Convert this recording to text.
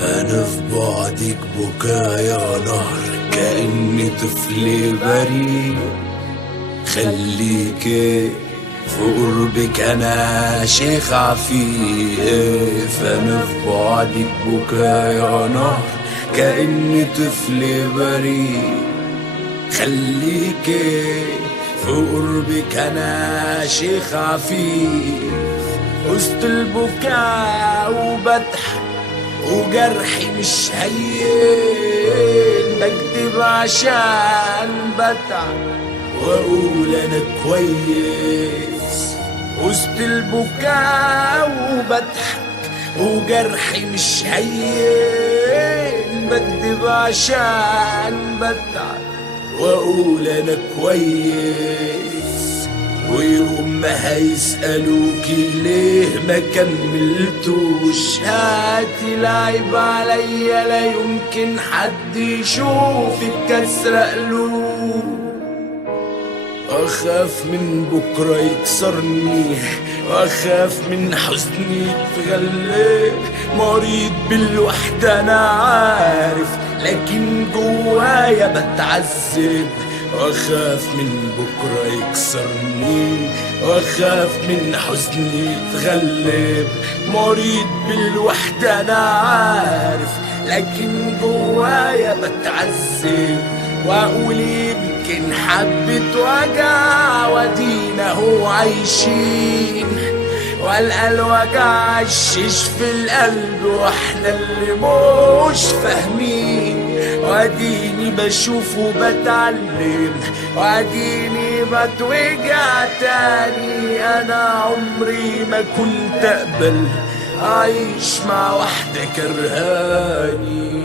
أنا في بعدك بكا يا نهر كأني طفل بريء. خليكي في قربك أنا شيخ عفيف. أنا في بعدك بكا يا نهر كأني طفل بريء. خليكي في قربك أنا شيخ عفيف. وسط البكاء وبضحك وجرحي مش هين. بكدب عشان بتعب واقول انا كويس. وسط البكاء وبضحك وجرحي مش هين. بكدب عشان بتعب واقول انا كويس. ويوم ما هيسألوكي ليه ما كملتوش هاتي العيب عليا. لا يمكن حد يشوفك كسر قلوب. أخاف من بكرة يكسرني وأخاف من حزني يتغلب. مريض بالوحدة أنا عارف لكن جوايا بتعذب. وأخاف من بكرة يكسرني وأخاف من حزني يتغلب. مريض بالوحدة أنا عارف لكن جوايا بتعذب. وأقول يمكن حبة وجع ودينا هو عايشين. والقى الوجع عشش في القلب واحنا اللي مش فاهمين. واديني بشوف وبتعلم واديني بتوجع تاني. انا عمري ما كنت اقبل اعيش مع واحدة كرهاني.